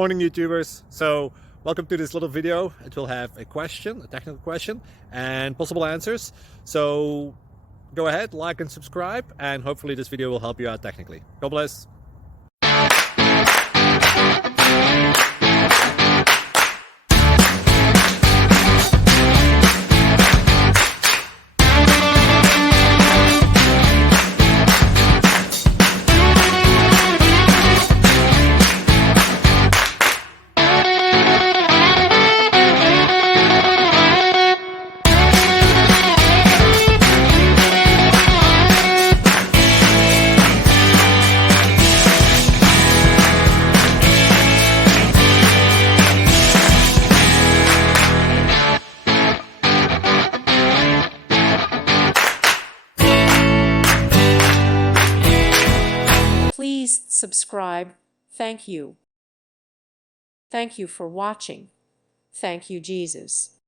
Morning YouTubers. So welcome to this little video. It will have a question, a technical question, and possible answers. So go ahead, like and subscribe, and hopefully this video will help you out technically. God bless. Please subscribe. Thank you. Thank you for watching. Thank you, Jesus.